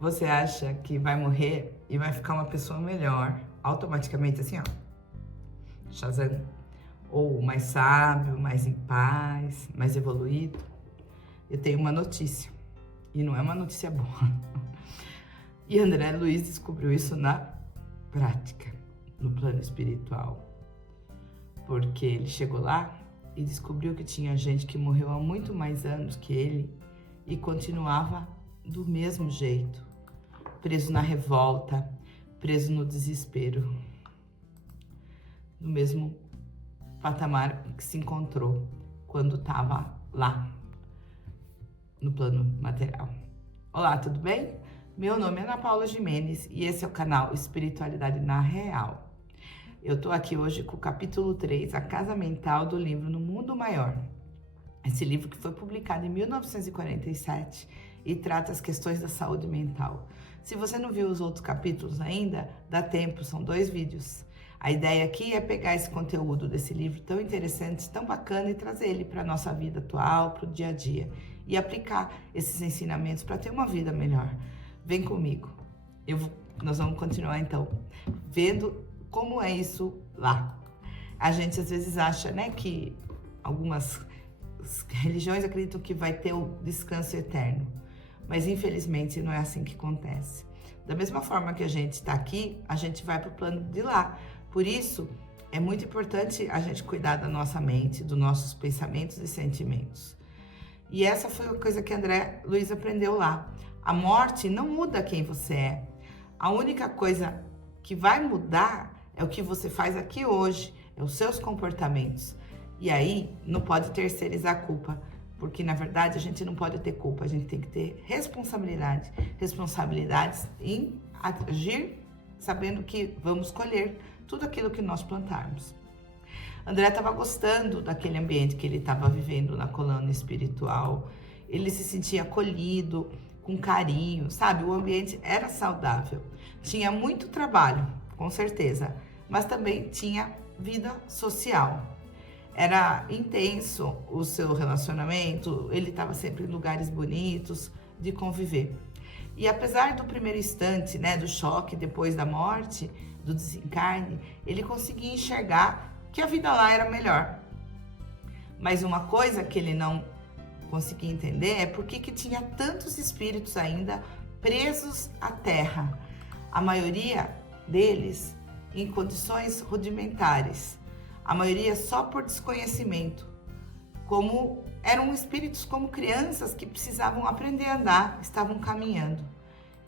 Você acha que vai morrer e vai ficar uma pessoa melhor, automaticamente assim, ó, Shazam, ou mais sábio, mais em paz, mais evoluído? Eu tenho uma notícia, e não é uma notícia boa. E André Luiz descobriu isso na prática, no plano espiritual, porque ele chegou lá e descobriu que tinha gente que morreu há muito mais anos que ele e continuava do mesmo jeito, preso na revolta, preso no desespero, no mesmo patamar que se encontrou quando estava lá no plano material. Olá, tudo bem? Meu nome é Ana Paula Gimenez e esse é o canal Espiritualidade na Real. Eu tô aqui hoje com o capítulo 3, A Casa Mental, do livro No Mundo Maior. Esse livro que foi publicado em 1947 e trata as questões da saúde mental. Se você não viu os outros capítulos ainda, dá tempo, são 2 vídeos. A ideia aqui é pegar esse conteúdo desse livro tão interessante, tão bacana e trazer ele para a nossa vida atual, para o dia a dia e aplicar esses ensinamentos para ter uma vida melhor. Vem comigo. Nós vamos continuar então vendo como é isso lá. A gente às vezes acha, né, que algumas religiões acreditam que vai ter o descanso eterno, mas infelizmente não é assim que acontece. Da mesma forma que a gente está aqui, a gente vai para o plano de lá. Por isso, é muito importante a gente cuidar da nossa mente, dos nossos pensamentos e sentimentos. E essa foi a coisa que André Luiz aprendeu lá. A morte não muda quem você é. A única coisa que vai mudar é o que você faz aqui hoje, é os seus comportamentos. E aí, não pode terceirizar a culpa, porque na verdade a gente não pode ter culpa, a gente tem que ter responsabilidade. Responsabilidades em agir sabendo que vamos colher tudo aquilo que nós plantarmos. André estava gostando daquele ambiente que ele estava vivendo na colônia espiritual. Ele se sentia acolhido, com carinho, sabe? O ambiente era saudável. Tinha muito trabalho, com certeza, mas também tinha vida social. Era intenso o seu relacionamento, ele estava sempre em lugares bonitos de conviver. E apesar do primeiro instante, né, do choque depois da morte, do desencarne, ele conseguia enxergar que a vida lá era melhor. Mas uma coisa que ele não conseguia entender é por que tinha tantos espíritos ainda presos à Terra. A maioria deles em condições rudimentares. A maioria só por desconhecimento. Como eram espíritos como crianças que precisavam aprender a andar, estavam caminhando.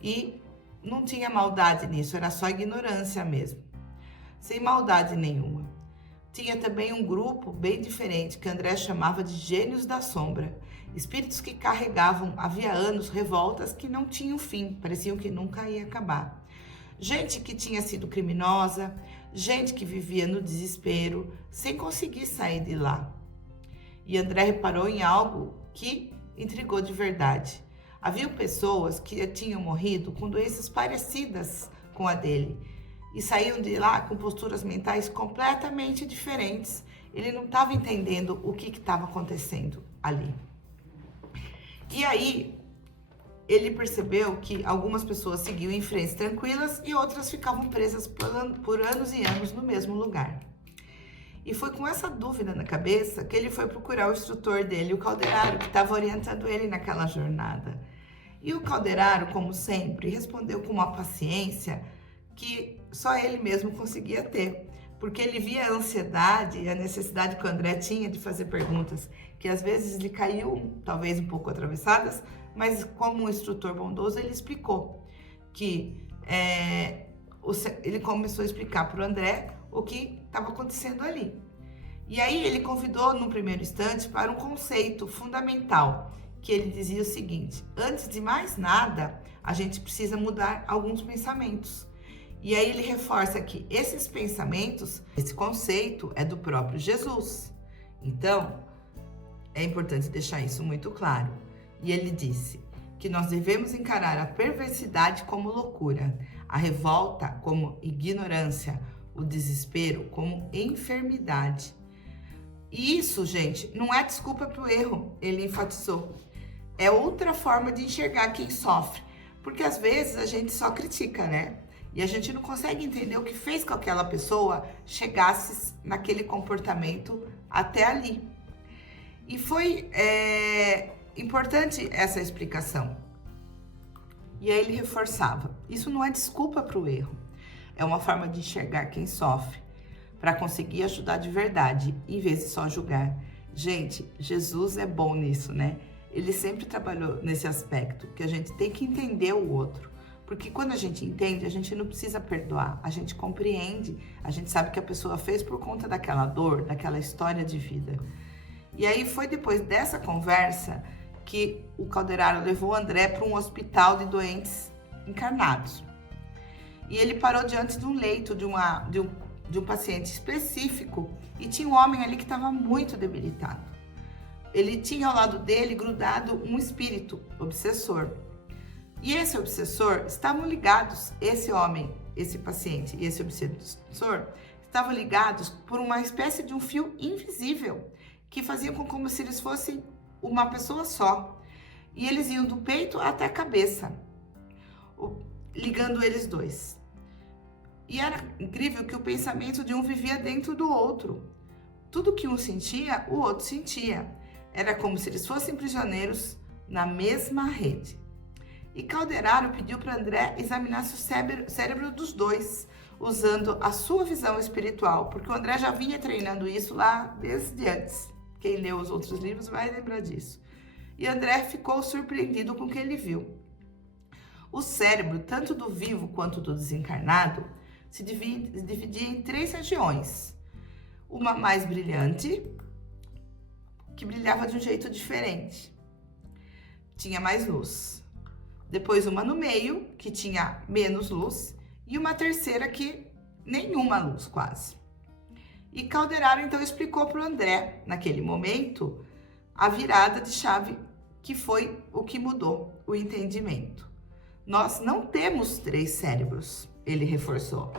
E não tinha maldade nisso, era só ignorância mesmo. Sem maldade nenhuma. Tinha também um grupo bem diferente que André chamava de gênios da sombra. Espíritos que carregavam havia anos revoltas que não tinham fim, pareciam que nunca ia acabar. Gente que tinha sido criminosa, gente que vivia no desespero, sem conseguir sair de lá. E André reparou em algo que intrigou de verdade. Havia pessoas que tinham morrido com doenças parecidas com a dele e saíam de lá com posturas mentais completamente diferentes. Ele não estava entendendo o que estava acontecendo ali. E aí, ele percebeu que algumas pessoas seguiam em frente tranquilas e outras ficavam presas por anos e anos no mesmo lugar. E foi com essa dúvida na cabeça que ele foi procurar o instrutor dele, o Calderaro, que estava orientando ele naquela jornada. E o Calderaro, como sempre, respondeu com uma paciência que só ele mesmo conseguia ter, porque ele via a ansiedade e a necessidade que o André tinha de fazer perguntas, que às vezes lhe caíam, talvez um pouco atravessadas, mas como um instrutor bondoso, ele explicou que ele começou a explicar para o André o que estava acontecendo ali. E aí ele convidou, no primeiro instante, para um conceito fundamental, que ele dizia o seguinte: antes de mais nada, a gente precisa mudar alguns pensamentos. E aí ele reforça que esses pensamentos, esse conceito é do próprio Jesus. Então, é importante deixar isso muito claro. E ele disse que nós devemos encarar a perversidade como loucura, a revolta como ignorância, o desespero como enfermidade. E isso, gente, não é desculpa para o erro, ele enfatizou. É outra forma de enxergar quem sofre. Porque às vezes a gente só critica, né? E a gente não consegue entender o que fez com que aquela pessoa chegasse naquele comportamento até ali. E foi importante essa explicação. E aí ele reforçava: isso não é desculpa para o erro, é uma forma de enxergar quem sofre, para conseguir ajudar de verdade, em vez de só julgar. Gente, Jesus é bom nisso, né? Ele sempre trabalhou nesse aspecto, que a gente tem que entender o outro. Porque quando a gente entende, a gente não precisa perdoar, a gente compreende, a gente sabe que a pessoa fez por conta daquela dor, daquela história de vida. E aí foi depois dessa conversa que o Calderaro levou o André para um hospital de doentes encarnados. E ele parou diante de um leito de um paciente específico e tinha um homem ali que estava muito debilitado. Ele tinha ao lado dele grudado um espírito obsessor. E esse obsessor, estavam ligados, esse homem, esse paciente e esse obsessor, estavam ligados por uma espécie de um fio invisível, que fazia como se eles fossem uma pessoa só. E eles iam do peito até a cabeça, ligando eles dois. E era incrível que o pensamento de um vivia dentro do outro. Tudo que um sentia, o outro sentia. Era como se eles fossem prisioneiros na mesma rede. E Calderaro pediu para André examinar o cérebro dos dois, usando a sua visão espiritual, porque o André já vinha treinando isso lá desde antes. Quem leu os outros livros vai lembrar disso. E André ficou surpreendido com o que ele viu. O cérebro, tanto do vivo quanto do desencarnado, se dividia em 3 regiões. Uma mais brilhante, que brilhava de um jeito diferente. Tinha mais luz. Depois uma no meio, que tinha menos luz. E uma terceira que nenhuma luz, quase. E Calderaro então explicou para o André, naquele momento, a virada de chave que foi o que mudou o entendimento. Nós não temos 3 cérebros, ele reforçou.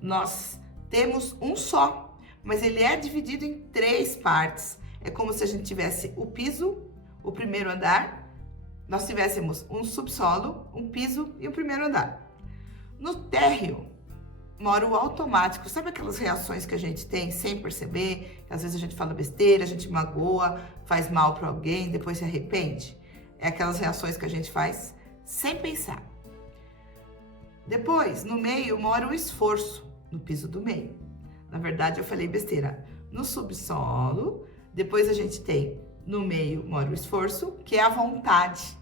Nós temos um só, mas ele é dividido em 3 partes. É como se a gente tivesse o piso, o primeiro andar, nós tivéssemos um subsolo, um piso e um primeiro andar. No térreo mora o automático. Sabe aquelas reações que a gente tem sem perceber? Às vezes a gente fala besteira, a gente magoa, faz mal para alguém, depois se arrepende. É aquelas reações que a gente faz sem pensar. Depois, no meio, mora o esforço, no piso do meio. Na verdade, eu falei besteira. No subsolo, depois a gente tem, no meio, mora o esforço, que é a vontade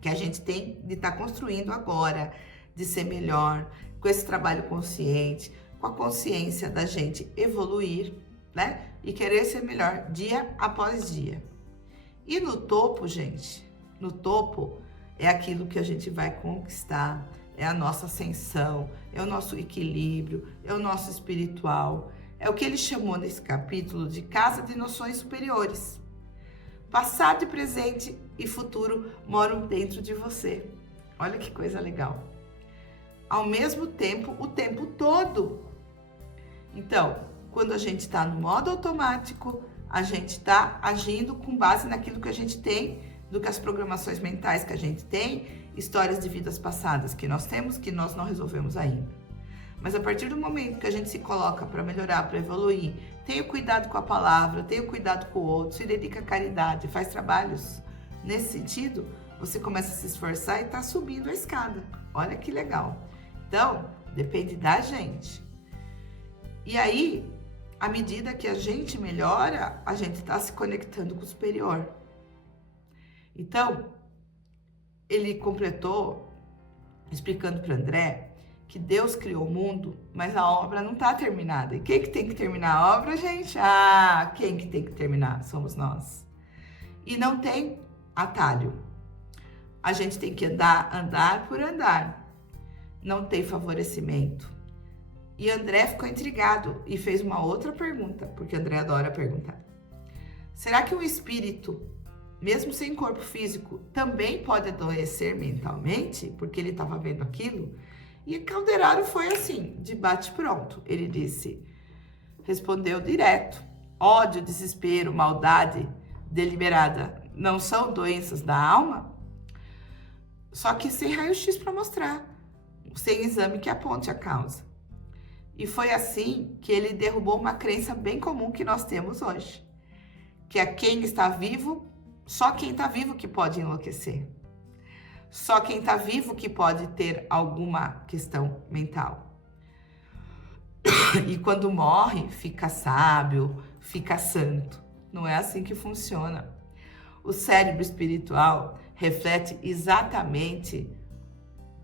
que a gente tem de estar construindo agora, de ser melhor, com esse trabalho consciente, com a consciência da gente evoluir, né? E querer ser melhor dia após dia. E no topo, gente, no topo é aquilo que a gente vai conquistar, é a nossa ascensão, é o nosso equilíbrio, é o nosso espiritual. É o que ele chamou nesse capítulo de casa de noções superiores. Passado, presente e futuro moram dentro de você. Olha que coisa legal. Ao mesmo tempo, o tempo todo. Então, quando a gente está no modo automático, a gente está agindo com base naquilo que a gente tem, do que as programações mentais que a gente tem, histórias de vidas passadas que nós temos, que nós não resolvemos ainda. Mas a partir do momento que a gente se coloca para melhorar, para evoluir, tenha cuidado com a palavra, tenha cuidado com o outro, se dedica à caridade, faz trabalhos nesse sentido, você começa a se esforçar e está subindo a escada. Olha que legal. Então, depende da gente. E aí, à medida que a gente melhora, a gente está se conectando com o superior. Então, ele completou, explicando para André, que Deus criou o mundo, mas a obra não está terminada. E quem que tem que terminar a obra, gente? Quem que tem que terminar? Somos nós. E não tem atalho. A gente tem que andar por andar. Não tem favorecimento. E André ficou intrigado e fez uma outra pergunta, porque André adora perguntar. Será que o espírito, mesmo sem corpo físico, também pode adoecer mentalmente? Porque ele estava vendo aquilo? E Calderaro foi assim, de bate-pronto. Ele respondeu direto. Ódio, desespero, maldade, deliberada não são doenças da alma? Só que sem raio-x para mostrar, sem exame que aponte a causa. E foi assim que ele derrubou uma crença bem comum que nós temos hoje, que é quem está vivo, só quem está vivo que pode enlouquecer. Só quem está vivo que pode ter alguma questão mental. E quando morre, fica sábio, fica santo. Não é assim que funciona. O cérebro espiritual reflete exatamente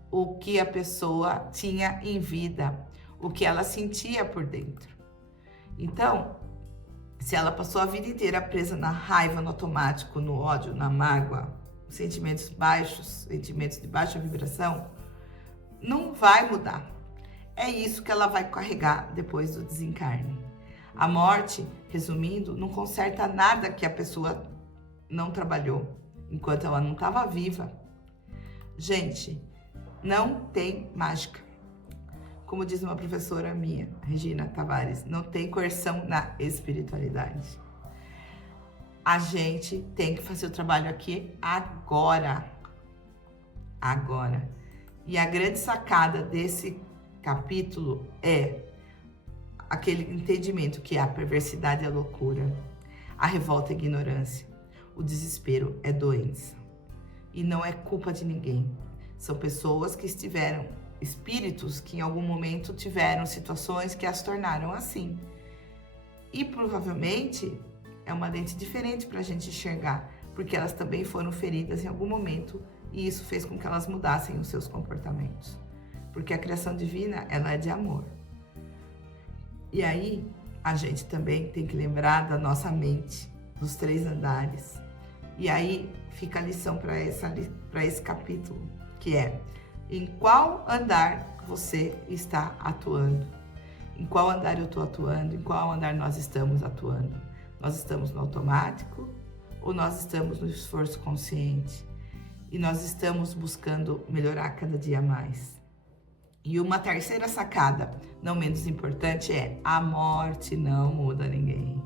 o que a pessoa tinha em vida, o que ela sentia por dentro. Então, se ela passou a vida inteira presa na raiva, no automático, no ódio, na mágoa, sentimentos baixos, sentimentos de baixa vibração, não vai mudar. É isso que ela vai carregar depois do desencarne. A morte, resumindo, não conserta nada que a pessoa não trabalhou enquanto ela não estava viva. Gente, não tem mágica. Como diz uma professora minha, Regina Tavares, não tem coerção na espiritualidade. A gente tem que fazer o trabalho aqui agora. Agora. E a grande sacada desse capítulo é aquele entendimento que a perversidade é loucura, a revolta é ignorância, o desespero é doença. E não é culpa de ninguém. São pessoas que estiveram, espíritos que em algum momento tiveram situações que as tornaram assim. E provavelmente é uma lente diferente para a gente enxergar, porque elas também foram feridas em algum momento e isso fez com que elas mudassem os seus comportamentos. Porque a criação divina, ela é de amor. E aí, a gente também tem que lembrar da nossa mente, dos 3 andares. E aí fica a lição para esse capítulo, que é: em qual andar você está atuando? Em qual andar eu estou atuando? Em qual andar nós estamos atuando? Nós estamos no automático ou nós estamos no esforço consciente? E nós estamos buscando melhorar cada dia mais. E uma terceira sacada, não menos importante, é: a morte não muda ninguém.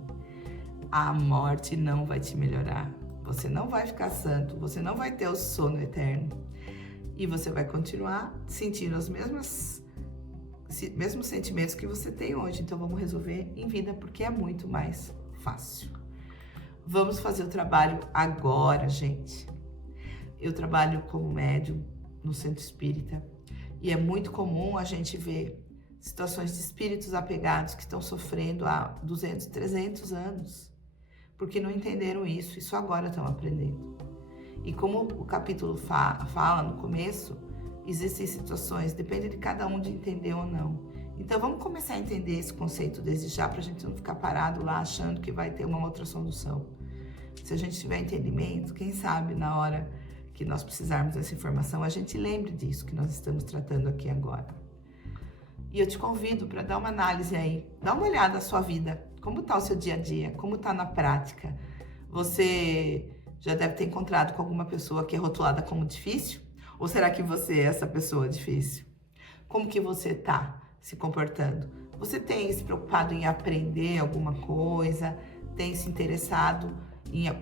A morte não vai te melhorar. Você não vai ficar santo, você não vai ter o sono eterno. E você vai continuar sentindo os mesmos sentimentos que você tem hoje. Então vamos resolver em vida, porque é muito mais fácil. Vamos fazer o trabalho agora, gente. Eu trabalho como médium no centro espírita. E é muito comum a gente ver situações de espíritos apegados que estão sofrendo há 200, 300 anos, porque não entenderam isso e só agora estão aprendendo. E como o capítulo fala no começo, existem situações, depende de cada um de entender ou não. Então vamos começar a entender esse conceito desde já, para a gente não ficar parado lá achando que vai ter uma outra solução. Se a gente tiver entendimento, quem sabe na hora que nós precisarmos dessa informação, a gente lembre disso que nós estamos tratando aqui agora. E eu te convido para dar uma análise aí, dá uma olhada na sua vida, como está o seu dia a dia, como está na prática. Você já deve ter encontrado com alguma pessoa que é rotulada como difícil? Ou será que você é essa pessoa difícil? Como que você está se comportando? Você tem se preocupado em aprender alguma coisa? Tem se interessado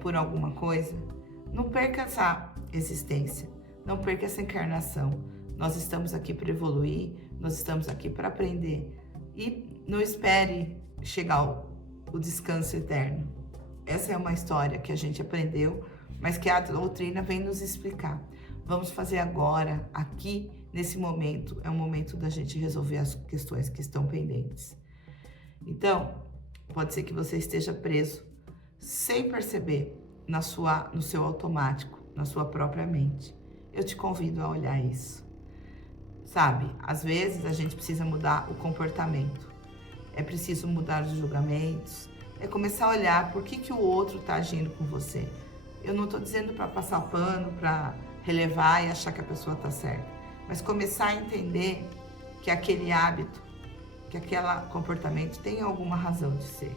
por alguma coisa? Não perca essa existência, não perca essa encarnação. Nós estamos aqui para evoluir, nós estamos aqui para aprender. E não espere chegar o descanso eterno. Essa é uma história que a gente aprendeu, mas que a doutrina vem nos explicar. Vamos fazer agora, aqui, nesse momento. É o momento da gente resolver as questões que estão pendentes. Então, pode ser que você esteja preso, sem perceber, no seu automático, na sua própria mente. Eu te convido a olhar isso. Sabe, às vezes a gente precisa mudar o comportamento. É preciso mudar os julgamentos. É começar a olhar por que o outro está agindo com você. Eu não estou dizendo para passar pano, para relevar e achar que a pessoa está certa. Mas começar a entender que aquele hábito, que aquele comportamento tem alguma razão de ser.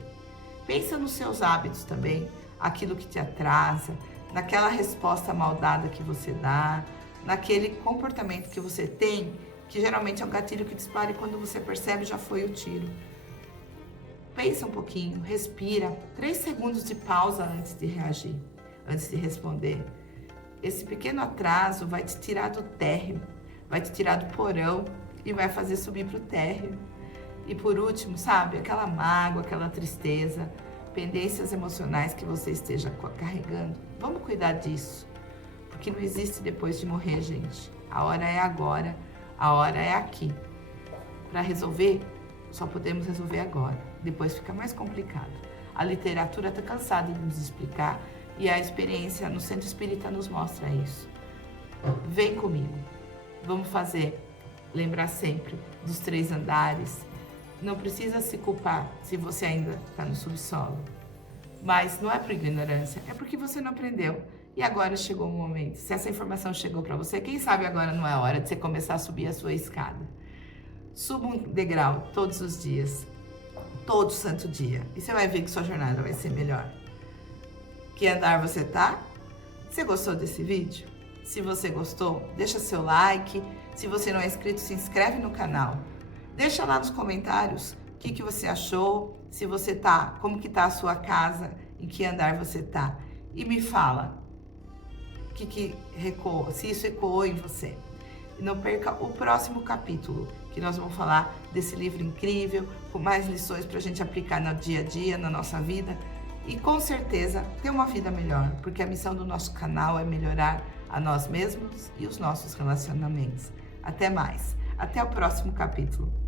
Pensa nos seus hábitos também, aquilo que te atrasa, naquela resposta maldada que você dá, naquele comportamento que você tem, que geralmente é um gatilho que dispara e quando você percebe já foi o tiro. Pensa um pouquinho, respira, 3 segundos de pausa antes de reagir, antes de responder. Esse pequeno atraso vai te tirar do térreo, vai te tirar do porão e vai fazer subir para o térreo. E por último, sabe, aquela mágoa, aquela tristeza, pendências emocionais que você esteja carregando, vamos cuidar disso. Porque não existe depois de morrer, gente. A hora é agora, a hora é aqui. Para resolver, só podemos resolver agora. Depois fica mais complicado. A literatura está cansada de nos explicar e a experiência no Centro Espírita nos mostra isso. Vem comigo. Vamos lembrar sempre dos 3 andares. Não precisa se culpar se você ainda está no subsolo. Mas não é por ignorância, é porque você não aprendeu. E agora chegou o momento. Se essa informação chegou para você, quem sabe agora não é hora de você começar a subir a sua escada. Suba um degrau todos os dias, todo santo dia. E você vai ver que sua jornada vai ser melhor. Que andar você tá? Você gostou desse vídeo? Se você gostou, deixa seu like. Se você não é inscrito, se inscreve no canal. Deixa lá nos comentários o que você achou, se você tá, como que tá a sua casa, em que andar você tá. E me fala se isso ecoou em você. E não perca o próximo capítulo, que nós vamos falar desse livro incrível, com mais lições para a gente aplicar no dia a dia, na nossa vida. E com certeza ter uma vida melhor, porque a missão do nosso canal é melhorar a nós mesmos e os nossos relacionamentos. Até mais. Até o próximo capítulo.